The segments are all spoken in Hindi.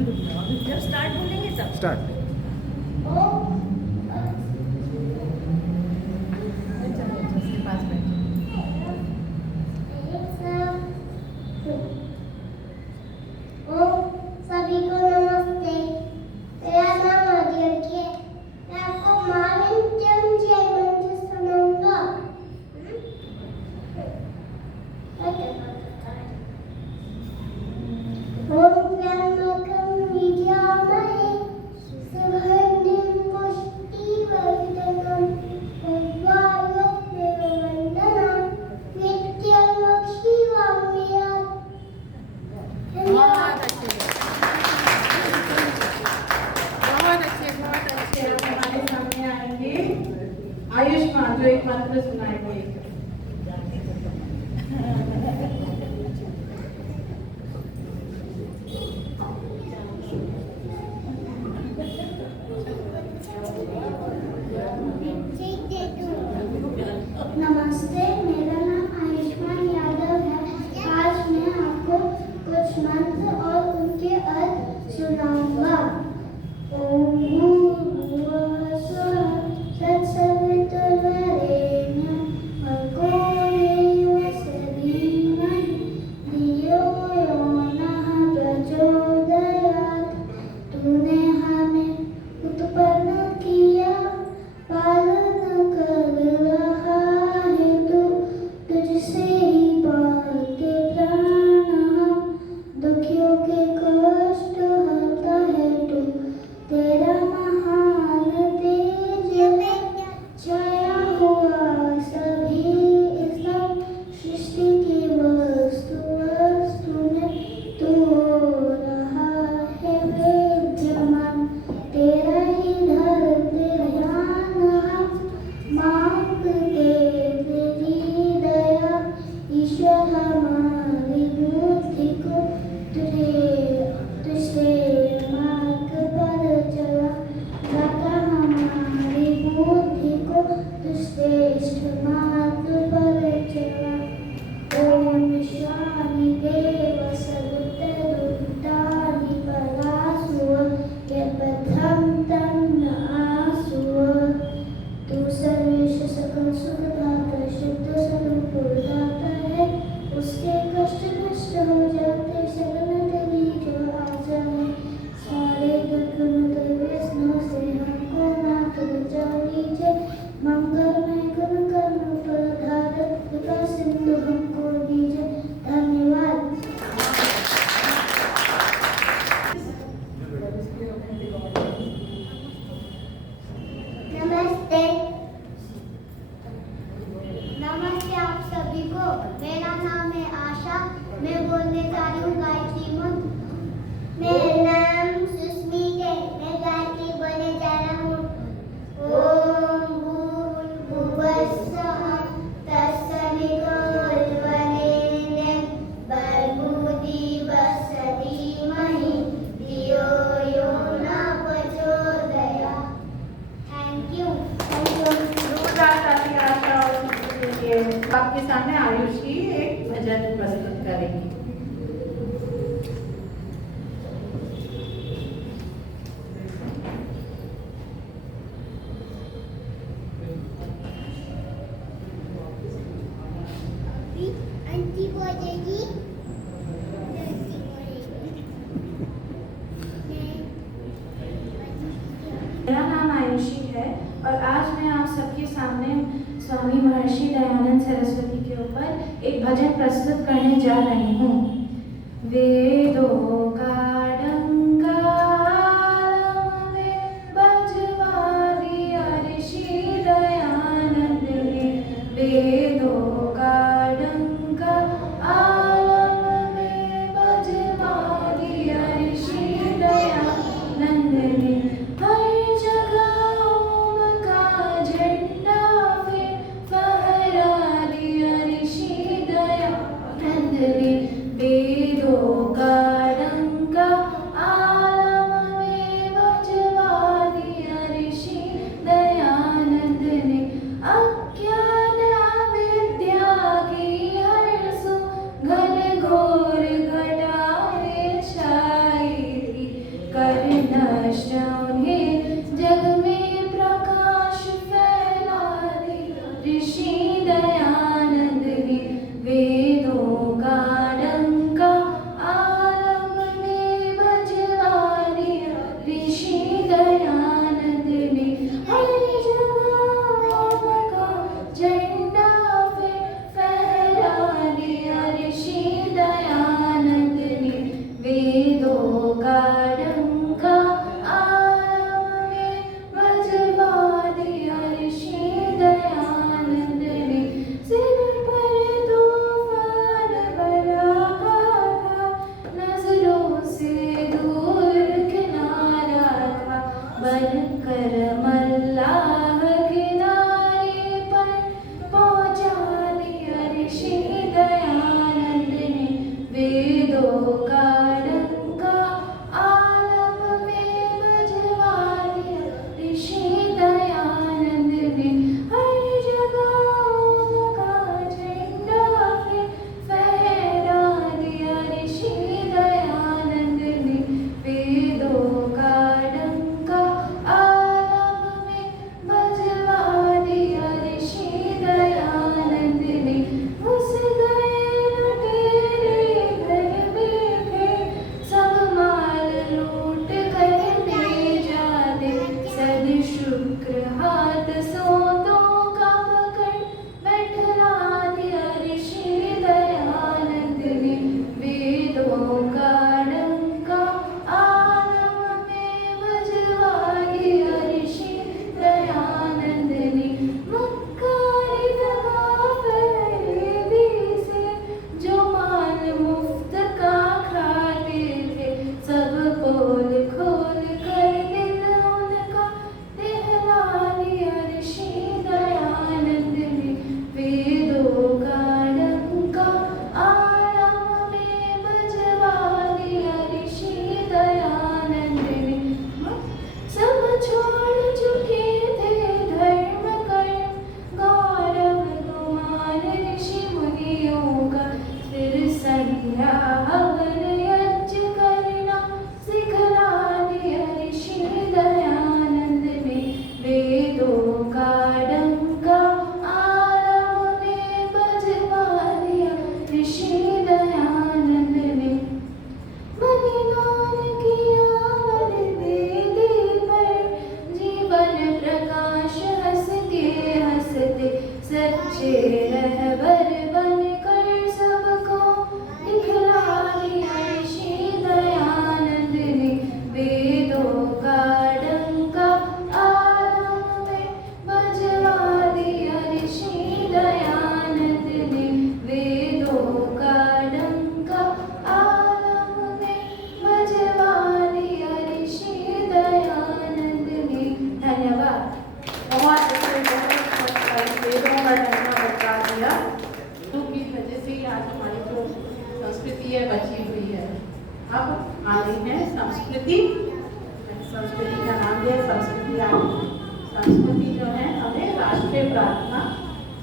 जब स्टार्ट बोलेंगे तब स्टार्ट। उसके पास बैठो। सभी को नमस्ते। मेरा नाम आदित्य है। मैं आपको महाविद्यालय जय मंत्र सुनाऊंगा। ओम त्र्यंबकं विद्यामहे सुगन्धिं पुष्टिवर्धनं सर्वारोग्यवन्दनं नित्यमोक्षिवाम्यहम्। बहुत अच्छे, बहुत अच्छे, बहुत अच्छे। अब हमारे सामने आएंगे आयुष्मान, जो एक मंत्र सुनाएंगे। नमस्ते, मेरा नाम आयुष्मान यादव है। आज मैं आपको कुछ मंत्र और उनके अर्थ सुनाऊंगा। ओम भूर्भुवः स्वः तत्सवितुर्वरेण्यं भर्गो देवस्य धीमहि धियो यो नः प्रचोदयात्। तूने हमें उत्पन्न किया, पालन कर रहा है तू, तुझसे ही पालते प्राण हम, दुखियों के कष्ट हरता है तू। तेरा महान तेज छाया हुआ सभी सब सृष्टि की वस्तु में तू हो रहा है विद्यमान। तेरा ही धरते ध्यान हम मांगते तेरी दया। ईश्वर हमारी बुद्धि को तुझसे मार्ग पर चला, दाता हमारी बुद्धि को तुझसे मार्ग पर चला। ओम शानि देव सवितरुत्तानि परासुव यपथं तन्न आसुव। तू सर्वेश सकल सुखदाता शुद्ध स्वरूप दाता है, उसके कष्ट नष्ट हो जाते शरण तेरी जो आ जाए। सारे दुख मुझ व्यसनों से हमको नाथ बचा लीजिए। मंगल में गुण कर्म पर धारक कृपा सिंधु हमको दीजिए। धन्यवाद। नमस्ते, नमस्ते आप सभी को। मेरा नाम है आशा। मैं बोलने जा रही हूँ गायत्री मंत्र। मेरा नाम सुस्मित है। मैं गायत्री बोलने जा रहा हूँ। ओम भूर्भुवः स्वः तत्सवितुर्वरेण्यं भर्गो देवस्य धीमहि धियो यो नः प्रचोदयात्। Thank you. जोरदार ताली आशा और खुशी के लिए। आपके सामने आयुषी एक भजन प्रस्तुत करेंगी। आंटी बोलेगी। मेरा नाम आयुषी है और आज मैं आप सबके सामने स्वामी महर्षि दयानंद सरस्वती के ऊपर एक भजन प्रस्तुत करने जा रही हूँ। वेदों का डंका में बजवा दिया ऋषि दयानंद ने। वेदों का डंका आलम में बजवा दिया ऋषि दयानंद ने। हर जगह ओम का झंडा फिर फहरा दिया ऋषि दयानंद ने। वेदों का डंका कष्ट उन्हें जग में प्रकाश फैला दिया। ऋषि दयानंद ने वेदों का डंका आलम में बजवा दिया। ऋषि दयानंद ने हर जगह का झंडा फहरा दिया। ऋषि दयानंद ने वेदों का डंका आलम में बजवा दिया। ऋषि दयानंद ने सिर पर तूफान बरखा था, नजरों से दूर किनारा था, बनकर मल्लाह किनारे पर पहुंचा दिया। ऋषि दयानंद ने वेदों का डंका आलम में बजवा दिया। ऋषि दयानंद ने हर जगह उनका झंडा फहरा दिया। ऋषि दयानंद ने वेदों का डंका आलम में बजवा दिया। ऋषि दयानंद ने घुस गए लुटेरे घर बैठे, सब माल लूट कर ले जाते। सद शुक्र हाथ सोतों का पकड़ बैठला दिया। ऋषि दयानंद ने वेदों का डंका आलम में बजवा दिया। ऋषि दयानंद ने मक्कारी दगा फरेबी से जो माल मुफ्त का खाते थे, सब पोल खोल कर दिल उनका दहला दिया। ऋषि दयानंद ने वेदों का डंका आलम में बजवा दिया। ऋषि दयानंद ने सब छोड़ चुके थे धर्म कर्म गौरव गुमान। ऋषि मुनियों का फिर संध्या हवन यज्ञ करना सिखला दिया। ऋषि दयानंद ने वेदों का डंका आलम में बजवा दिया। ऋषि दयानंद ने बलिदान किया वर वेदी पर, जीवन प्रकाश हंसते हंसते सच्चे रहबर बनकर सबको दिखला दिया। ऋषि दयानंद ने वेदों का डंका आलम में बजवा दिया। ऋषि दयानंद ने वेदों का डंका आलम में बजवा दिया। ऋषि दयानंद ने। धन्यवाद। बहुत अच्छे, बहुत सारी वेदों का डंका बजा दिया, की वजह से ही आज हमारी जो संस्कृति है बची हुई है। अब आ रही है संस्कृति। संस्कृति का नाम है संस्कृति। संस्कृति जो है हमें राष्ट्रीय प्रार्थना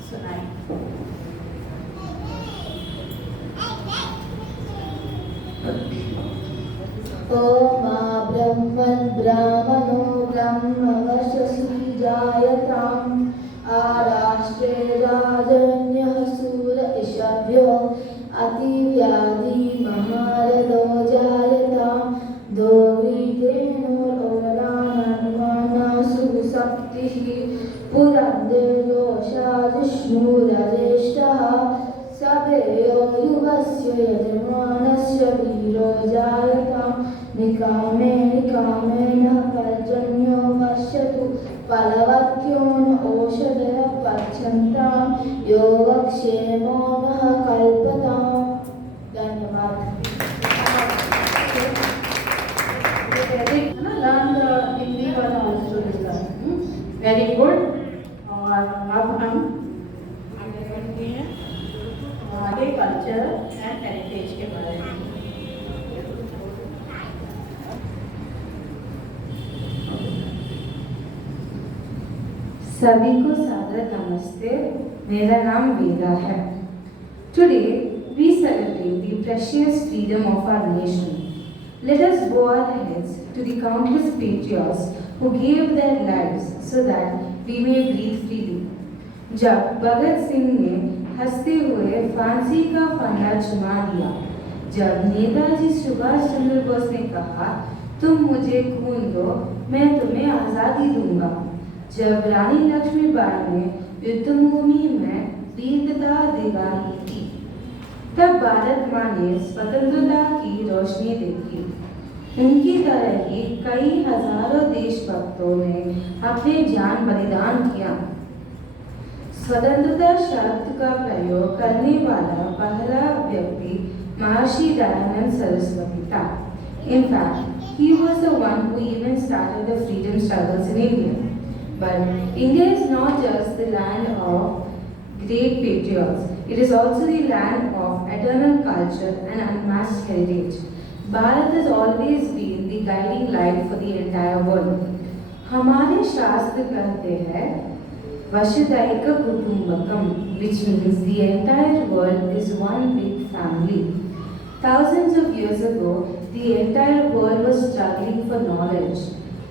सुनाई। ओमा ब्रह्मन् ब्राह्मणो ब्रह्मवशसि जायताम् आराष्ट्रे राजन्यः सूर इषभ्यो अतिव्याधि महारथो जायताम् दोरितेनोरानन्मनसु सप्तिः पुरन्दरोषा विष्णुरजेष्ठः सभेयो युवस्य यजमानस्य वीरो जायताम् निकामे निकामेन पर्जन्यो पश्यतु फलवत्यो न ओषधयः पच्छन्ताम् योगक्षेमो नः कल्पताम्। धन्यवाद। हिंदी वाला वेरी गुड। और अब हम आगे बढ़ते हैं आगे कल्चर एंड हेरिटेज के बारे में। सभी को सादर नमस्ते। मेरा नाम वेदा है। Today we celebrate the precious freedom of our nation. Let us bow our heads to the countless patriots who gave their lives so that we may breathe freely. जब भगत सिंह ने हंसते हुए फांसी का फंदा चुमा दिया, जब नेताजी सुभाष चंद्र बोस ने कहा तुम मुझे खून दो मैं तुम्हें आज़ादी दूंगा, जब रानी लक्ष्मीबाई ने युद्धभूमि में वीरता दिखाई थी, तब भारत माँ ने स्वतंत्रता की रोशनी देखी। उनकी तरह ही कई हजारों देशभक्तों ने अपने जान बलिदान किया। स्वतंत्रता शब्द का प्रयोग करने वाला पहला व्यक्ति महर्षि दयानंद सरस्वती था। In fact, he was the one who even started the freedom struggles in India. But India is not just the land of great patriots, it is also the land of eternal culture and unmatched heritage. Bharat has always been the guiding light for the entire world. हमारे शास्त्र कहते हैं वसुधैव कुटुंबकम, which means the entire world is one big family. Thousands of years ago, the entire world was struggling for knowledge.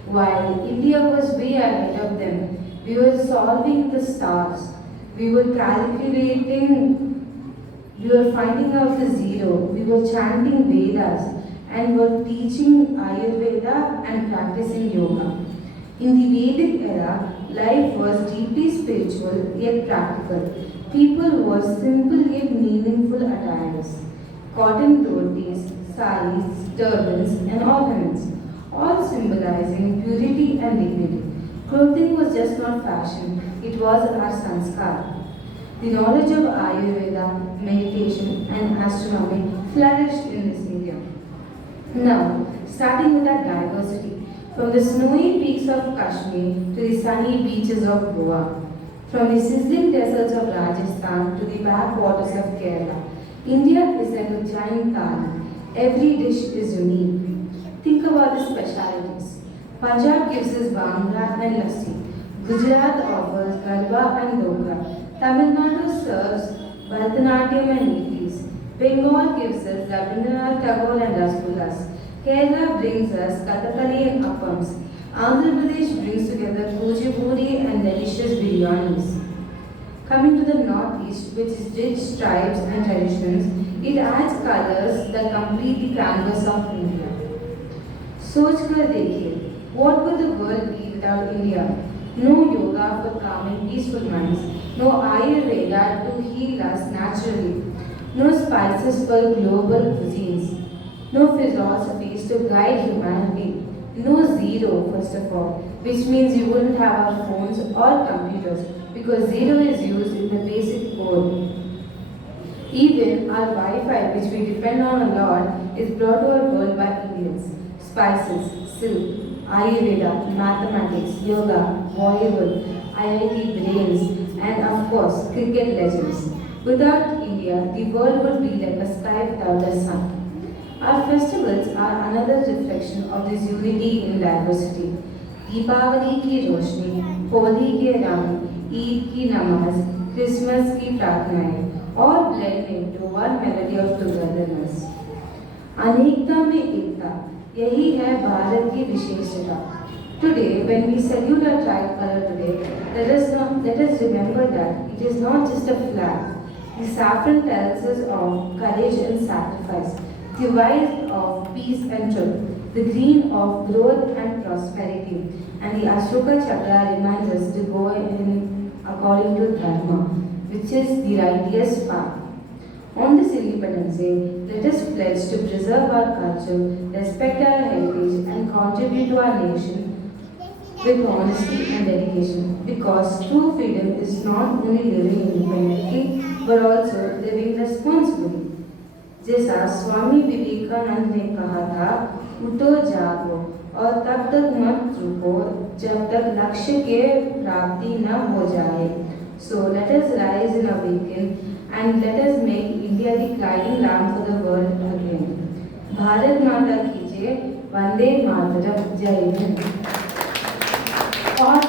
While India was way ahead of them, we were solving the stars. We were calculating, we were finding out the zero, we were chanting Vedas and were teaching Ayurveda and practicing yoga. In the Vedic era, life was deeply spiritual yet practical. People wore simple yet meaningful attires. Cotton dhotis, saris, turbans and ornaments, all symbolizing purity and dignity. Clothing was just not fashion, it was our sanskar. The knowledge of Ayurveda, meditation and astronomy flourished in this area. Now, starting with our diversity, from the snowy peaks of Kashmir to the sunny beaches of Goa, from the sizzling deserts of Rajasthan to the backwaters of Kerala, India is like a giant thali. Every dish is unique. Think about the specialities. Punjab gives us Bhangra and Lassi. Gujarat offers Garba and Dokra. Tamil Nadu serves Bharatanatyam and Nidis. Bengal gives us Rabindranath Tagore and Rasgullas. Kerala brings us Kathakali and Appams. Andhra Pradesh brings together Kuchipudi and delicious biryanis. Coming to the northeast, which is rich tribes and traditions, it adds colors that complete the canvas of India. सोच कर देखिए, what would the world be without India? No yoga for calming peaceful minds, no Ayurveda to heal us naturally, no spices for global cuisines, no philosophies to guide humanity, no zero first of all, which means you wouldn't have our phones or computers because zero is used in the basic code. Even our Wi-Fi, which we depend on a lot, is brought to our world by Indians. Spices, silk, Ayurveda, mathematics, yoga, Bollywood, IIT brains, and of course, cricket legends. Without India, the world would be like a sky without the sun. Our festivals are another reflection of this unity in diversity. Deepawali की रोशनी, होली के रंग, ईद की नमाज, क्रिसमस की प्रार्थनाएं, all blend into one melody of togetherness. अनेकता में एकता, यही है भारत की विशेषता. Today, when we salute our tricolor today, let us remember that it is not just a flag. The saffron tells us of courage and sacrifice, the white of peace and truth, the green of growth and prosperity, and the Ashoka Chakra reminds us to go in according to Dharma, which is the righteous path. On this Independence Day, let us pledge to preserve our culture, respect our heritage, and contribute to our nation with honesty and dedication. Because true freedom is not only living independently, but also living responsibly. जैसा स्वामी विवेकानंद ने कहा था, उठो जागो और तब तक मत रुको जब तक लक्ष्य के प्राप्ति न हो जाए. So let us rise and awaken and let us make India the guiding lamp for the world again. Bharat माता की जय, वंदे मातरम, जय हिंद. और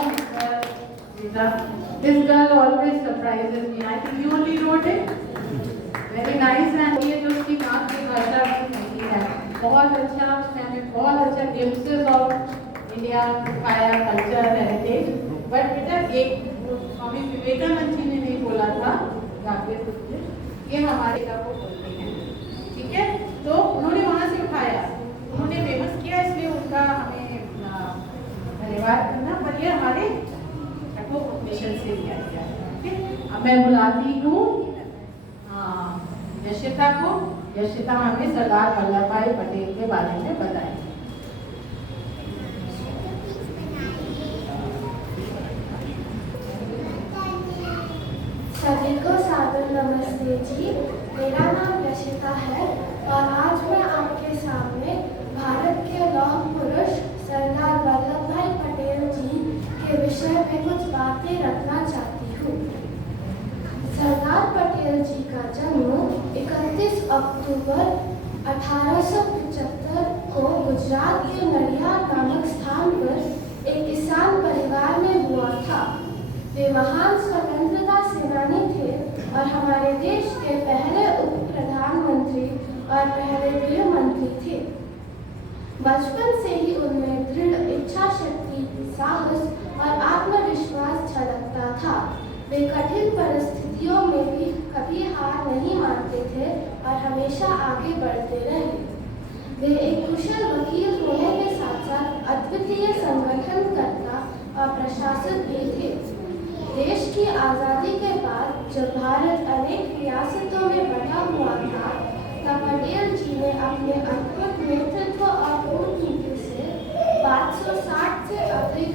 this girl always surprises me. I think you only wrote it. Very nice, and ये जो उसकी माँ की भाषा नहीं है. बहुत अच्छा, मैंने बहुत अच्छा गिफ्ट्स ऑफ इंडिया पाया, कल्चर हेरिटेज। बट बेटा एक स्वामी विवेकानंद जी ने नहीं बोला था, ये हमारे का को बोलते हैं, ठीक है। तो उन्होंने वहाँ से उठाया, उन्होंने फेमस किया, इसलिए उनका हमें धन्यवाद करना। पर ये हमारे मिशन से लिया गया है, ठीक है। अब मैं बुलाती हूँ यशिता को। यशिता हमें सरदार वल्लभ भाई पटेल के बारे में बताएं। सभी को सादर नमस्ते जी। मेरा नाम यशिता है और आज मैं आपके सामने भारत के लौह पुरुष सरदार वल्लभ भाई पटेल जी के विषय में कुछ बातें रखना चाहती हूँ। सरदार पटेल जी का जन्म 31 अक्टूबर 1875 को गुजरात के नडियाद नामक स्थान पर एक किसान परिवार में हुआ था। वे महान स्वतंत्रता सेनानी थे और हमारे देश के पहले उप प्रधानमंत्री और पहले गृह मंत्री थे। बचपन से ही उनमें दृढ़ इच्छा शक्ति, साहस और आत्मविश्वास झलकता था। वे कठिन परिस्थितियों में भी कभी हार नहीं मानते थे और हमेशा आगे बढ़ते रहे। वे एक कुशल वकील होने के साथ साथ अद्वितीय संगठनकर्ता और प्रशासक भी थे। देश की आज़ादी के बाद जब भारत अनेक रियासतों में बंटा हुआ था, तब पटेल जी ने अपने अद्भुत नेतृत्व और कूटनीति से 560 से अधिक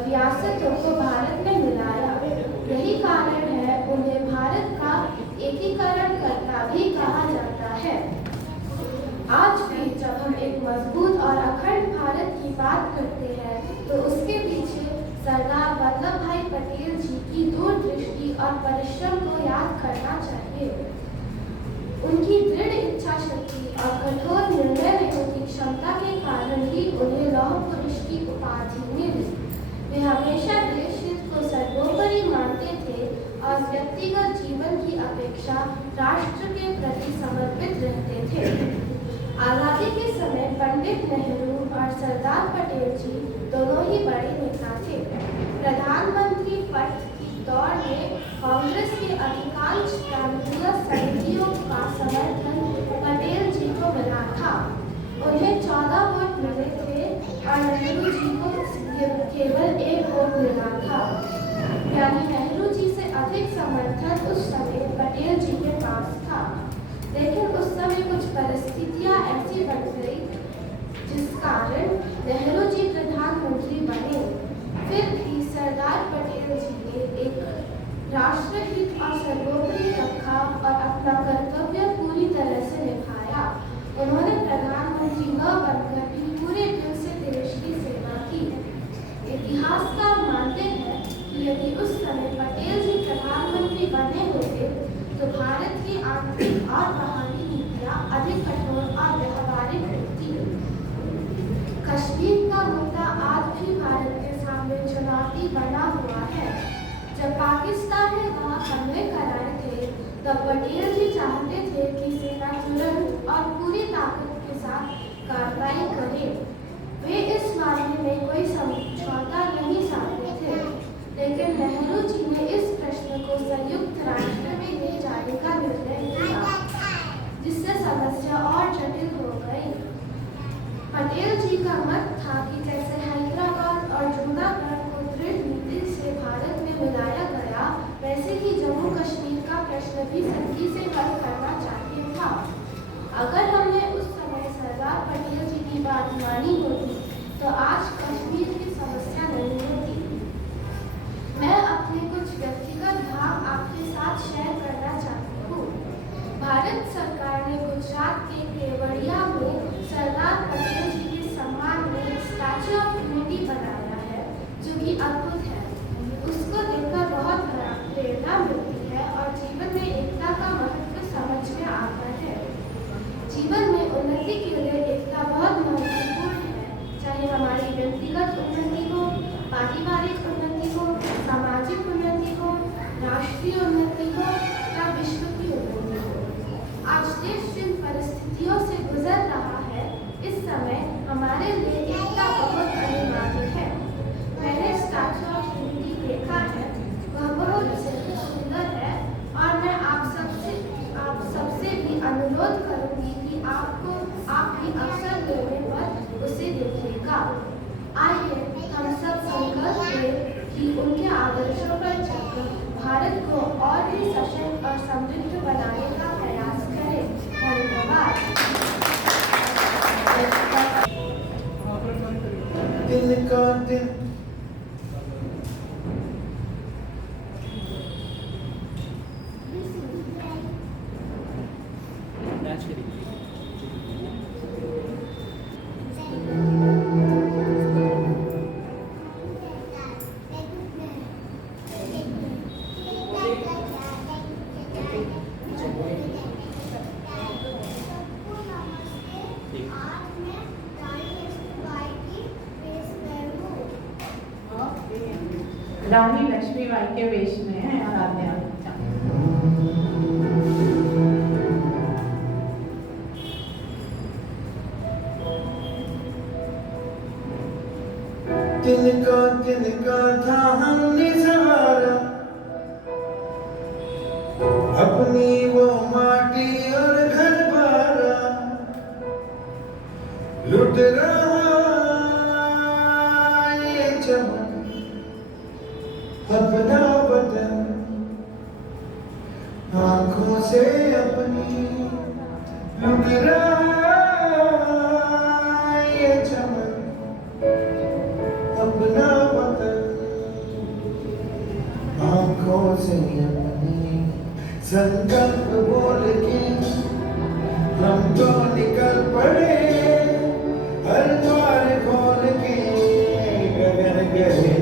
रियासतों को भारत में मिलाया। यही कारण है उन्हें भारत का एकीकरणकर्ता भी कहा जाता है। आज भी जब हम एक मजबूत और अखंड भारत की बात करते हैं, तो उसके पीछे सरदार वल्लभ भाई पटेल जी की दूरदृष्टि और परिश्रम को याद करना चाहिए। उनकी दृढ़ इच्छा शक्ति और कठोर निर्णय लेने की क्षमता के कारण ही उन्हें लौह पुरुष की उपाधि मिली। वे हमेशा देश हित को सर्वोपरि मानते थे और व्यक्तिगत जीवन की अपेक्षा राष्ट्र के प्रति समर्पित रहते थे। आज़ादी के समय पंडित नेहरू और सरदार पटेल जी दोनों ही बड़े नेता थे। प्रधानमंत्री पद की दौड़ में कांग्रेस के अधिकांश प्रांतीय समितियों का समर्थन पटेल जी को मिला था। उन्हें 14 वोट मिले थे और नेहरू जी को केवल 1 वोट मिला था। यानी नेहरू जी से अधिक समर्थन उस समय पटेल जी के पास था। लेकिन उस समय कुछ परिस्थितियां ऐसी बन गई जिस कारण नेहरू जी प्रधानमंत्री बने। फिर भी सरदार पटेल जी ने एक राष्ट्रहित और सर्वोपरि रखा और अपना कर्तव्य पूरी तरह से निभाया। उन्होंने प्रधानमंत्री न बनकर भी पूरे दिल से देश की सेवा की। इतिहासकार मानते हैं कि यदि उस समय पटेल जी प्रधानमंत्री बने होते, तो भारत की आंतरिक और बाहरी नीतियां अधिक कठोर और व्यावहारिक होती। कश्मीर का मुद्दा आज भी भारत के सामने चुनौती बना हुआ है। जब पाकिस्तान ने वहां हमले कराए थे, तब पटेल जी चाहते थे कि सेना तुरंत और पूरी ताकत के साथ कार्रवाई करे। वे इस मामले में कोई समझौता नहीं चाहते थे, लेकिन नेहरू जी ने इस प्रश्न को संयुक्त राष्ट्र में ले जाने का निर्णय लिया, जिससे समस्या और जटिल हो गई। पटेल जी का मत था कि जैसे हैदराबाद और जूनागढ़ को दृढ़ नीति से भारत में मिलाया गया, वैसे ही जम्मू कश्मीर का प्रश्न भी सख्ती से हल करना चाहिए था। अगर हमने उस समय सरदार पटेल जी की बात मानी होती, तो आज कश्मीर की समस्या नहीं होती। मैं अपने कुछ व्यक्तिगत भाव आपके साथ शेयर करना चाहती हूँ। भारत सरकार ने गुजरात के केवड़िया में सरदार पटेल जी के सम्मान में स्टैच्यू ऑफ यूनिटी बनाया है, जो कि अद्भुत है। उसको देखकर बहुत प्रेरणा मिलती है और जीवन में एकता का महत्व समझ में आता है। जीवन में उन्नति के लिए एकता बहुत महत्वपूर्ण है, चाहे हमारी व्यक्तिगत उन्नति हो, पारिवारिक उन्नति हो, सामाजिक उन्नति हो, राष्ट्रीय उन्नति हो या विश्व की उन्नति हो। आज देश जिन परिस्थितियों से गुजर रहा हमारे लिए एकता बहुत अनिवार्य है। मैंने स्टैच्यू ऑफ यूनिटी देखा है, वह बहुत सुंदर है और मैं आप सबसे भी अनुरोध करूंगी कि आपको आप भी अवसर मिलने पर उसे देखिएगा। आइए हम सब संकल्प लें कि उनके आदर्शों पर चलकर भारत को और भी सशक्त और समृद्ध बनाने का प्रयास करें। धन्यवाद। दिल का दिल रानी लक्ष्मीबाई के वेश में है आराध्या। दिल का था हमने सहारा, अपनी वो माटी और घर बारा, लुट रहा ये चमन अपना बदन, आंखों से अपनी लुट रहा ये चमन अपना वतन, आंखों से अपनी संकल्प बोल के हम तो निकल पड़े, हर द्वार खोल के गगन गए।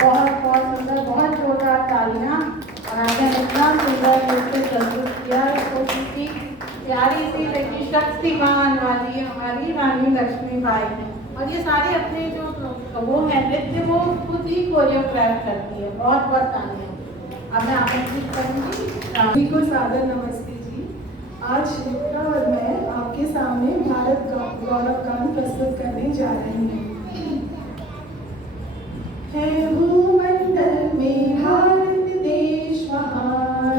बहुत बहुत सुंदर, बहुत जोरदार तालियां। और आपने इतना सुंदर नृत्य प्रस्तुत किया, इसको किसी प्यारी सी लड़की शक्तिमान वाली हमारी रानी लक्ष्मीबाई, और ये सारे अपने जो वो है नृत्य वो खुद ही कोरियोग्राफ करती है। बहुत बहुत तालियां। अब मैं आमंत्रित करूंगी सभी को सादर नमस्ते जी। आज शिप्रा और मैं आपके सामने भारत गौरव गान प्रस्तुत करने जा रही हूँ। है भूमंडल में भारत देश महान,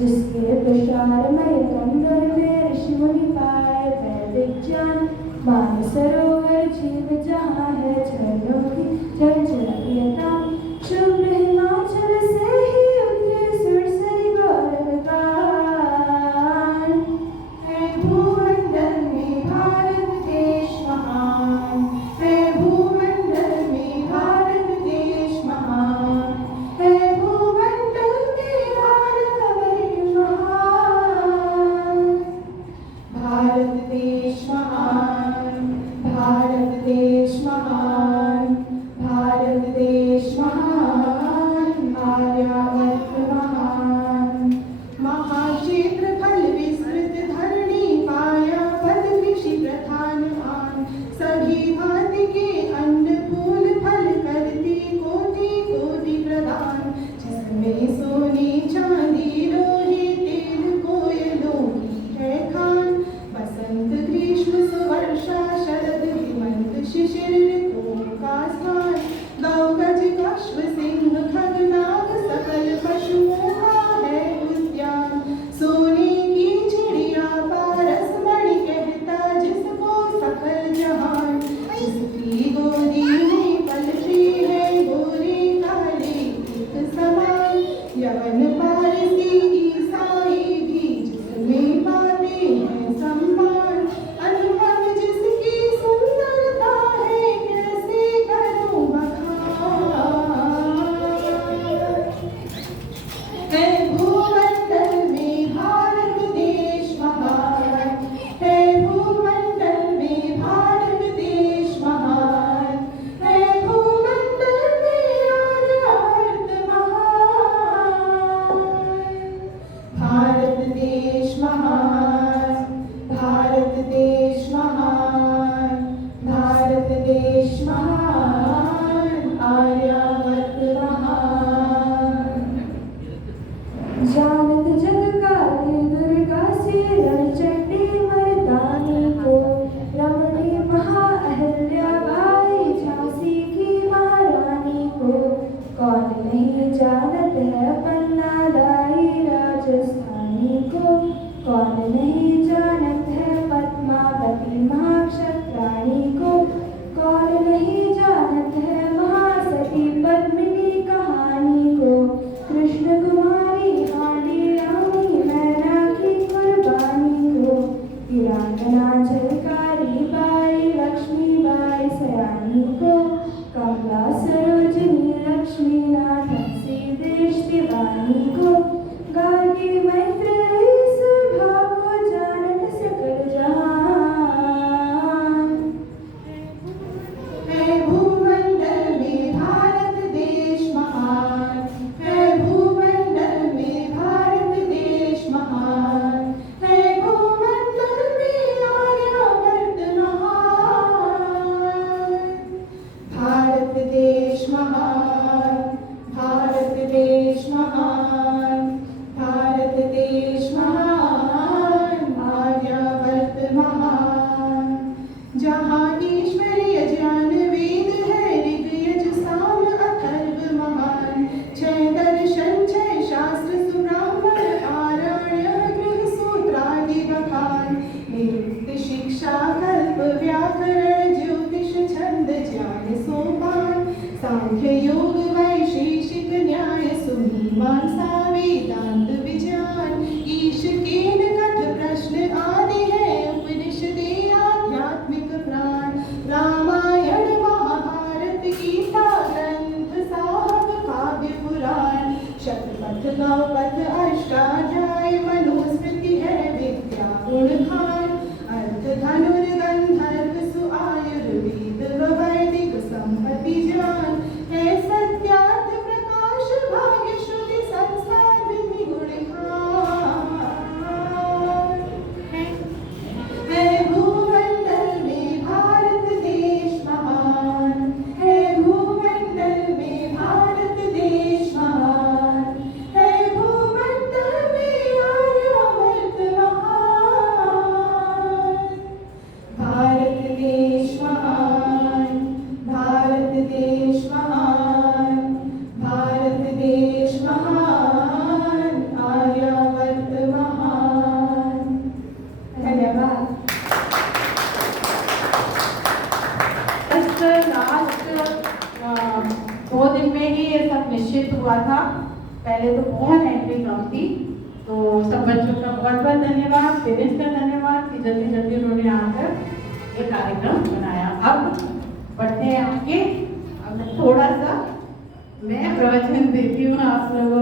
जिसके तुषारमय कंदर में ऋषि मुनि पाए वैदिक ज्ञान। मानसरोवर जीव जहाँ है झरनों की झरझरियता। शुभ्र हिमाचल से ही उतरे सुरसरी गौरव गान। है भूमंडल में भारत देश महान, है भूमंडल में भारत देश महान, है भूमंडल में भारत महान। भारत देश महान, भारत देश महान, भारत देश महान, आर्यावर्त महान। महाक्षेत्र फल विस्तृत धरणी पाया पद कृषि प्रधान मान। सभी भांति के अन्न फूल फल करती कोटि कोटि प्रदान। जिसमें सोने चांदी लोहे तेल कोयलों की है खान। बसंत ग्रीष्म सुवर्षा शरद हेमंत शिशिर ऋतुओं का स्थान। गौ गज कश्व सिंह खगनाग सकल पशुओं का है उद्यान। सोने की चिड़िया पारस मणि कहता जिसको सकल जहान। जिसकी गोदी में पलती है गोरे काले एक समान। यवन पारसी ईसाई भी जिसमें पाते हैं सम्मान। अनुभव जिसकी सुंदरता है कैसे करूं बखान। है भूमंडल में भारत देश महान, है भूमंडल में भारत देश महान, है भूमंडल में आर्यावर्त महान। भारत देश महान, भारत देश महान, भारत देश महान, आर्यावर्त महान। जानत जग काली दुर्गा से रणचंडी मर्दानी को। रमणी महाअहिल्या बाई झांसी की महारानी को। कौन नहीं जानत है पन्ना दाई राजस्थानी को। कौन नहीं जानत है पद्मावती महाक्षत्राणी को। कौन नहीं जानत है महासती पद्मिनी कहानी को। कृष्ण कुमारी हांडी रानी मैना की कुर्बानी को। वीरांगना झलकारी बाई लक्ष्मी बाई सयानी को। कमला सरोजनी लक्ष्मी नाथन सी देश दीवानी को। गार्गी मैत्रेयी सुधा को जानत सकल जहान। है भूमंडल में भारत देश महान, है भूमंडल में भारत देश महान, है भूमंडल में आर्यावर्त महान। भारत देश महान, भारत देश महान, भारत देश महान, आर्यावर्त महान। जहाँ ईश्वरीय ज्ञान वेद है ऋग यजु साम अथर्व महान। छह दर्शन छह शास्त्र सुब्राह्मण आरण्य गृह सूत्रादि बखान। निरुक्त शिक्षा कल्प व्याकरण ज्योतिष छंद ज्ञान सोपान। सांख्य योग वैशेषिक न्याय सुमीमांसा वेदांत विज्ञान। ईश केन कठ प्रश्न आदि है उपनिषदे आध्यात्मिक प्राण। रामायण महाभारत गीता ग्रंथ साहब काव्य पुराण। शतपथ गौपथ अष्टाध्याय मनुस्मृति है विद्या गुण खान। अर्थ धनुर्गंधर्व सुआयुर्वेद व वैदिक संहति ज्ञान। है सत्यार्थ प्रकाश भाग्य श्रुति संस्कार विधि गुण खान। है भूमंडल में भारत देश महान, है भूमंडल में भारत देश महान, है भूमंडल में दिन में ही ये सब निश्चित हुआ था। पहले तो बहुत एंट्री कम थी, तो सब बच्चों का बहुत बहुत धन्यवाद, पेरेंट्स का धन्यवाद कि जल्दी जल्दी उन्होंने आकर ये कार्यक्रम बनाया। अब बढ़ते हैं आगे। अब थोड़ा सा मैं प्रवचन देती हूँ आप लोगों